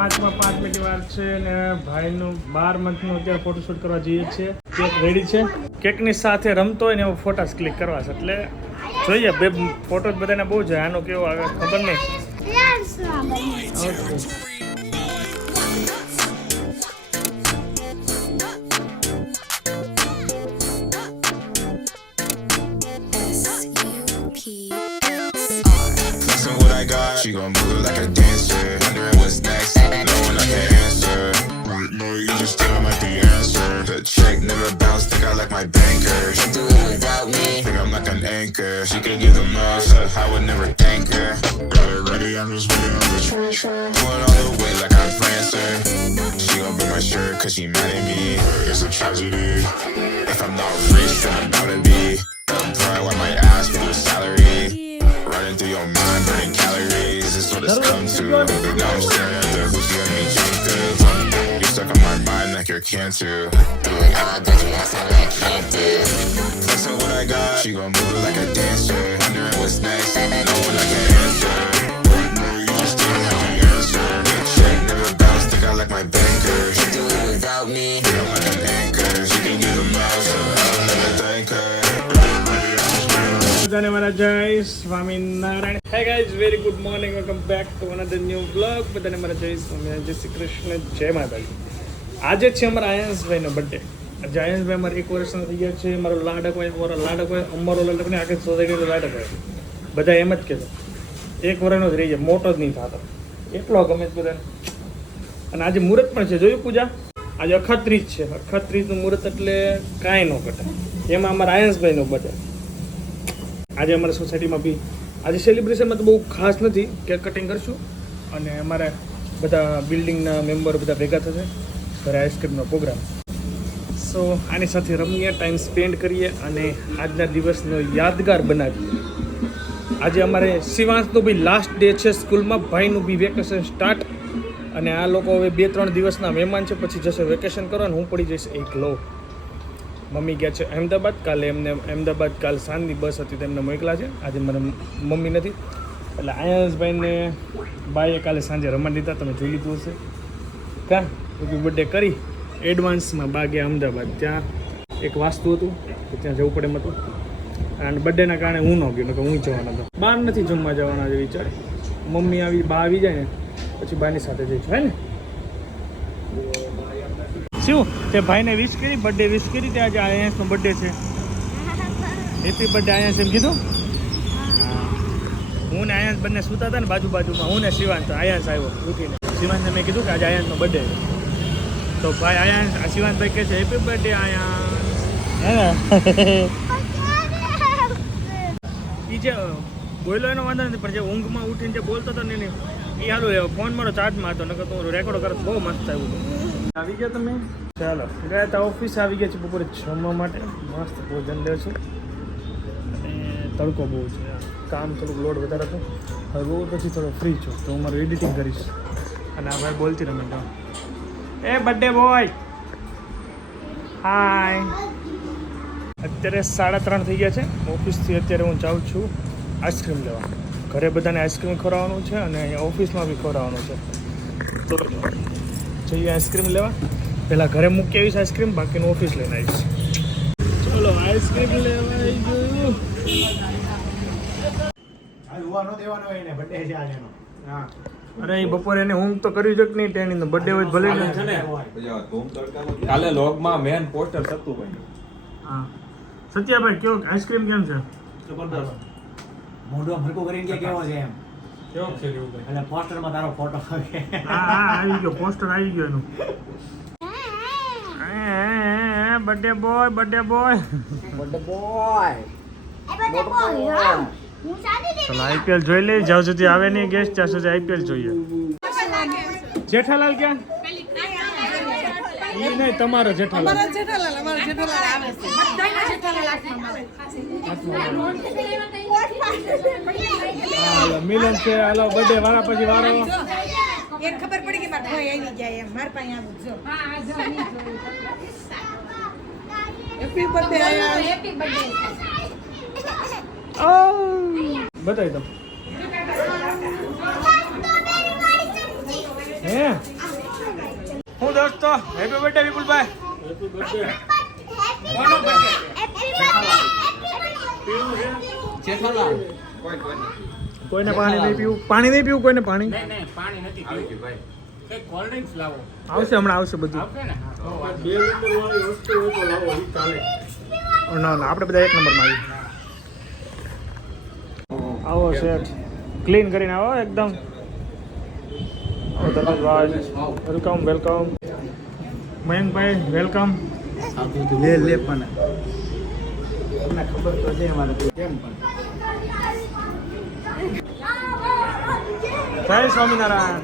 5 minute વાર છે ને ભાઈનું 12 મંથનું અત્યારે ફોટોશૂટ કરવા જઈએ છીએ. કેક રેડી છે. કેકની સાથે રમતો હોય ને એવો ફોટોસ ક્લિક કરવા છે. એટલે જોઈએ બે ફોટોસ બધાને બહુ છે. આનો કેવો આવે ખબર નહીં. She gon' move like a dancer, wondering what's next, knowing I can't answer. No, you just still like the answer. The check never bounce, think I like my banker. She do it without me, think I'm like an anchor. She can give the most, I would never thank her. Got it ready, I'm just waiting on the transfer. Going all the way like I'm Prancer. She gon' bring my shirt cause she mad at me. It's a tragedy. If I'm not rich, then I'm about to be. Pride while my ass for your salary. Running through your mind, burning calories. This is what it's come to. Now I'm staring at the hoochie got me drink through. You're stuck on my mind like you're cancer. Doing all that you ask me I can't do. Flexing what I got, she gon' move like a dancer. Wondering what's next, no one I can answer. No, you just still like the answer. That check never bounce, think I like my banker. She do it without me, think I'm like an anchor. She can give the most, I would never thank her. બધાને મારા જય Swaminarayan. Hey guys, very good morning, welcome back to another new blog. બધાને મારા જય સ્વામિનારાયણ, જય શ્રી કૃષ્ણ, જય માતાજી. આજે છે અમારા આયન્સભાઈનો બર્થડે. આજે આયન્સભાઈ અમારે 1 વર્ષના થઈ ગયા છે. મારો લાડક હોય, અમારો લાડક ને આખી સોસાયટીનો લાડક હોય. બધા એમ જ કહેતો 1 વર્ષનો જ રહી જાય, મોટો જ નહીં થતો, એટલો ગમે જ બધાને. અને આજે મુહૂર્ત પણ છે, જોયું પૂજા? આજે અખત્રીજ છે. અખત્રીજનું મુહૂર્ત એટલે કાંઈ ન ઘટે. એમાં અમારા આયન્સભાઈનો બર્થડે. આજે અમારા સોસાયટીમાં બી આજે સેલિબ્રેશનમાં તો બહુ ખાસ નથી. કેક કટિંગ કરશું અને અમારે બધા બિલ્ડિંગના મેમ્બર બધા ભેગા થશે. ઘરે આઈસ્ક્રીમનો પ્રોગ્રામ. સો આની સાથે રમીએ, ટાઈમ સ્પેન્ડ કરીએ અને આજના દિવસનો યાદગાર બનાવીએ. આજે અમારે શિવાંશનો બી લાસ્ટ ડે છે સ્કૂલમાં. ભાઈનું બી વેકેશન સ્ટાર્ટ. અને આ લોકો હવે 2-3 દિવસના મહેમાન છે, પછી જશે વેકેશન કરવા. અને હું પડી જઈશ એકલો. મમ્મી ગયા છે અહેમદાબાદ. કાલે એમને અહેમદાબાદ કાલ સાંજની બસ હતી તો એમને મોકલા છે. આજે મને મમ્મી નથી એટલે આયન્સભાઈને બાઈએ કાલે સાંજે રમાડી દીધા. તમે જોઈ લીધું હશે. કાં હેપી બર્થડે કરી એડવાન્સમાં બા ગયા અમદાવાદ. ત્યાં એક વાસ્તુ હતું તો ત્યાં જવું પડે એમ હતું. અને બર્થડેના કારણે હું ન ગયો, કે હું જવાનો હતો. બહાર નથી જમવા જવાના જે વિચાર. મમ્મી આવી, બા આવી જાય ને પછી બાની સાથે જઈશું, હે ને? શું તે ભાઈને વિશ કરી, બર્થડે વિશ કરી? તે આજે આયાંશનો બર્થડે છે. હેપી બર્થડે આયાંશ એમ કીધું. હું ને આયાંશ બંને સૂતા હતા ને બાજુમાં. હું ને શિવાંશ. આયાંશ આવ્યો ઉઠીને. શિવાંશને મેં કીધું કે આજે આયાંશનો બર્થડે છે. તો ભાઈ આયાંશ, શિવાંશભાઈ કહે છે હેપી બર્થડે આયાંશ. હે એ જે બોલ્યો એનો વાંધો નથી, પણ જે ઊંઘમાં ઉઠીને જે બોલતો હતો ને એ હાલું ફોન મારો ચાર્જમાં હતો, નકર તો રેકોર્ડ કરત બહુ મસ્ત આવ્યું હતું. આવી ગયા તમે? ચાલો, ગયા હતા ઓફિસ. આવી ગયા છે બપોરે જમવા માટે. મસ્ત ભોજન લે છું. અને તડકો બહુ છે, કામ થોડુંક લોડ વધારે હતું. હવે બહુ પછી થોડો ફ્રી છું તો હું મારું એડિટિંગ કરીશ. અને આ ભાઈ બોલતી રમે તો એ બર્થડે બોય હાય. અત્યારે 3:30 થઈ ગયા છે. ઓફિસથી અત્યારે હું જાઉં છું આઈસ્ક્રીમ લેવા. ઘરે બધાને આઈસ્ક્રીમ ખવડાવવાનું છે અને અહીંયા ઓફિસમાં બી ખવડાવવાનું છે. તો જઈએ આઈસ્ક્રીમ લેવા. પહેલાં ઘરે મૂકી આવીશ આઈસ્ક્રીમ, બાકીનું ઓફિસ લઈને આવીશ. ચલો આઈસ્ક્રીમ લેવા આવી ગયું. અરે એ બપોરે એને ઊંઘ તો કર્યું છે કે નહીં? તેની બર્થડે હોય ભલે ને. કાલે લોગમાં મેન પોસ્ટર સતુભાઈ. હા સત્યાભાઈ, કેવો આઈસ્ક્રીમ કેમ છે? જબરદસ્ત. મોઢો ભરકો કરીને કે કેવો છે એમ? કેવો છે એવું ભાઈ? એટલે પોસ્ટરમાં તારો ફોટો આવે. હા આવી ગયો, પોસ્ટર આવી ગયો એનું. Birthday boy, birthday boy. Birthday boy. ચલો આઈપીએલ જોઈ લઈ. જ્યાં સુધી આવે નહીં ગેસ્ટ ત્યાં સુધી આઈપીએલ જોઈએ. જેઠાલાલ ક્યાં? એ નહીં, તમારો જેઠાલાલ. હાલો મિલન છે. હાલો બર્થડે વાળા પછી વાળો. એક ખબર પડી કે મારા ભાઈ આવી જાય એમ. માર પાસે આવું જો. હેપી બર્થડે આયા. Happy birthday. બતાવી દો. હે તો હેપી બર્થડે વિપુલભાઈ. કોઈને પાણી નહીં પીવું, પાણી નહીં પીવું કોઈને પાણી. આવશે હમણાં આવશે બધું. ના ના આપણે બધા એક નંબરમાં આવી. આવો શેઠ ક્લીન કરીને આવો એકદમ. Welcome welcome Mayankbhai welcome. લે લે પણ તમને ખબર તો છે અમારે તો કેમ પણ જય Swaminarayan.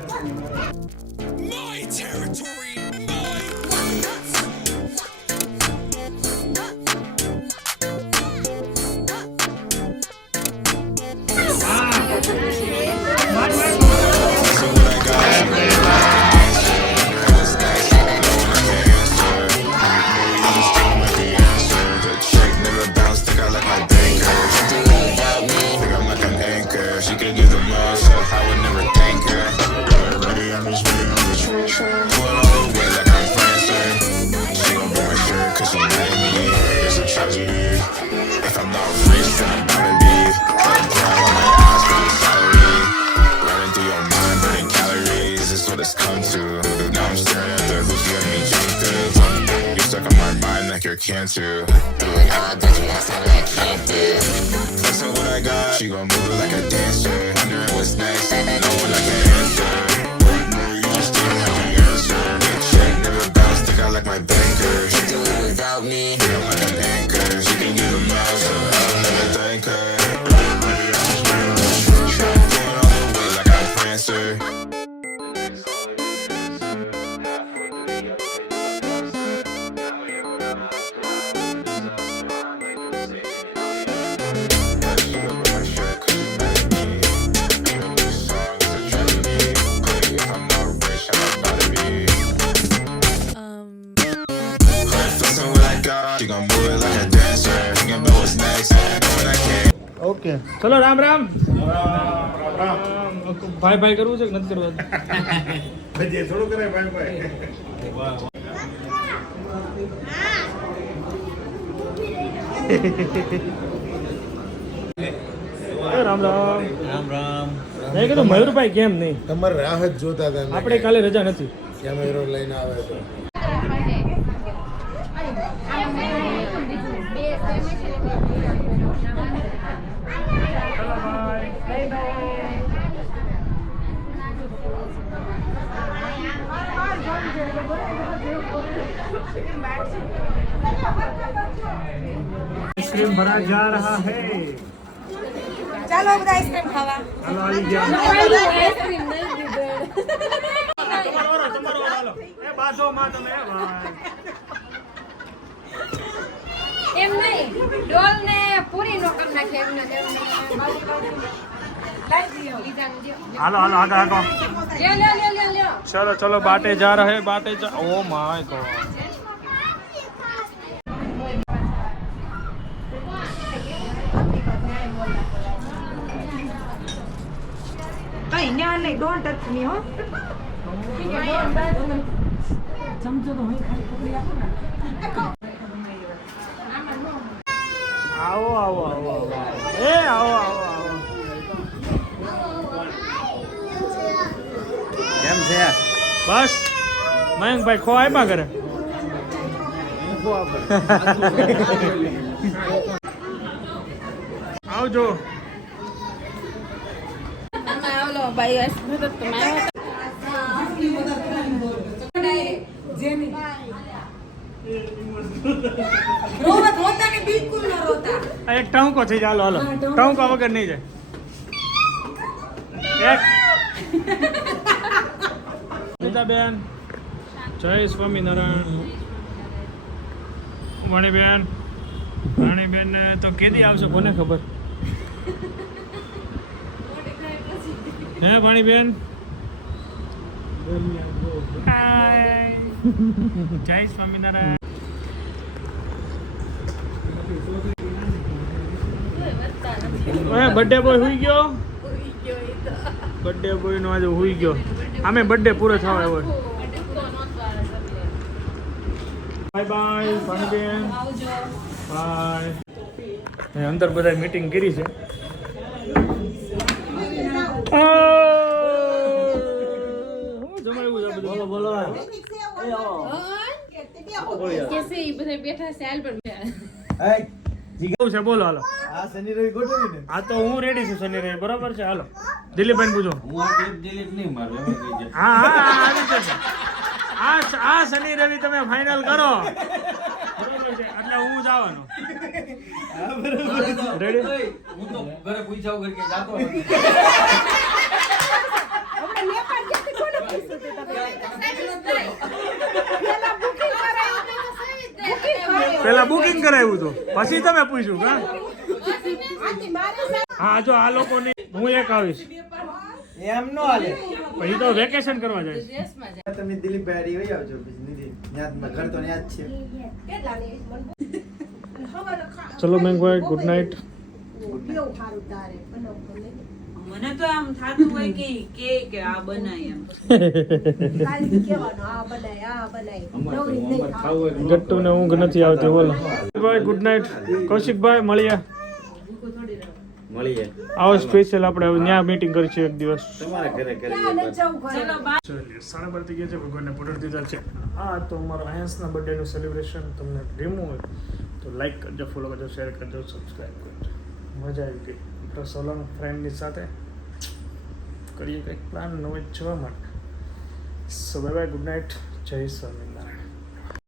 If I'm not rich, then I'm bound to be. Grind on my ass for the salary. Running through your mind, burning calories. This is what it's come to. Now I'm staring at the hoops, you got me jumped through. You're stuck on my mind like you're cancer. Doing all that you ask me like I can't do. Flexing what I got, she gon' move like a dancer. Wondering what's next, no one I can answer. You just didn't have the answer. Big check, never bounce, think I like my banker. She do it without me. Feel like an anchor. She can use a mouse, so I'll never thank her. Going all the way like I'm Prancer. She gon' move it like a dancer. Thinking about what's next, knowing I can't. Okay ચલો રામ રામ. ભાઈ ભાઈ કરવું છે કે નથી કરવું? થોડું કરે ભાઈ ભાઈ. રામ રામ. રામ રામ મેં કીધું મયુરભાઈ કેમ નહીં, તમારે રાહ જ જોતા હતા અમે. આપણે કાલે રજા નથી. કેમેરો લઈને આવે તો आइसक्रीम भरा जा रहा है. ચાલો બધા આઈસ્ક્રીમ ખાવા. હાલો આવી ગયા. તમારો વારો, તમારો વારો, હાલો. એ બાજો માં તમે ભાઈ. એમ નહીં ડોલ ને પૂરી નો કરી નાખે એમને હાલો હાલો આગળ આગળ. લ્યો चलो चलो बाटे जा रहे बाटे जा. Oh my God. કઈ ન્યા નહીં, ડોન્ટ ટચ મી હો. ચમચો તો હોય ખાલી પકડી આપો ને. આવો આવો આવો આવો. એ આવો આવો આવો. કેમ છે બસ મયંકભાઈ ખો આપ્યા કરે. આવજો. રોવા રોતા ને બિલકુલ ન રોતા. આ એક ટંકો છે, ચાલો હાલો. ટંકા વગર નહીં જાય. એક નીતાબેન જય સ્વામિનારાયણ. વાણીબેન વાણીબેન તો કેદી આવશે કોને ખબર. હે વાણીબેન જય સ્વામિનારાયણ. બર્થડે બોય હુઈ ગયો. બર્થડે બોય નો આજે હુઈ ગયો. આમે બર્થડે પૂરો થવા આવ્યો. બાય બાય ભાનુબેન, આવજો. બાય. અંદર બધા મીટિંગ કરી છે. બોલો કેસે ઈ બધા બેઠા છે હાલ પણ કેવું છે બોલો હાલો. આ શનિ રવિ ગોઠવી ને. આ તો હું રેડી છું શનિ રવિ બરાબર છે હાલો. દિલીપભાઈ પૂછો. હું આ ક્લિપ ડિલીટ નહીં મારું એમ કહી દે. હા હા આવી જશે. આ શનિ રવિ તમે ફાઇનલ કરો બરાબર છે એટલે હું જવાનો. રેડી હું તો ઘરે પૂછ્યા વગર કે જાતો નથી. આપણે નેપાળ જતી કોને પૂછ્યું તું તમે? પેલા booking કરાવ્યું. પેલા બુકિંગ કરાવ્યું હતું પછી તમે પૂછ્યું કા. આથી મારે સાહેબ હા જો આ લોકોને હું એક આવીશ એમ નો હાલે. પછી તો વેકેશન કરવા જાય. ડ્રેસમાં જાય. તમે દિલીપભાઈ હારી વહી આવજો પછી નિધિ. યાદ ઘર તો યાદ છે. કેટલા ને હવારે ચલો મેંગભાઈ ગુડ નાઇટ. બેવ સારું તારે બનાવ ભલે. મને તો આમ થાતું હોય કે આ બનાય એમ. કાલથી કહેવાનું આ બનાય નવરી નહીં ખાવા. ગટ્ટુ ને ઊંઘ નથી આવતી બોલો. ભાઈ ગુડ નાઇટ. કૌશિકભાઈ મળીએ. મળીએ. આવો સ્પેશિયલ આપણે હવે ત્યાં મીટિંગ કરીશું એક દિવસ. તમારા ઘરે ક્યાં ન જવું ઘરે? ચલો બાય. સાડા બાર થઈ ગયા છે ભગવાનને પુનર દીધા છે. હા તો અમારો આયન્સના બર્થડેનું સેલિબ્રેશન તમને ગમ્યું હોય તો લાઈક કરજો, ફોલો કરજો, શેર કરજો, સબસ્ક્રાઈબ કરજો. મજા આવી ગઈ. તો સોલંગ ફ્રેન્ડની સાથે કરીએ કંઈક પ્લાન નવો જોવા માટે. So bye bye, good night, જય સ્વામી.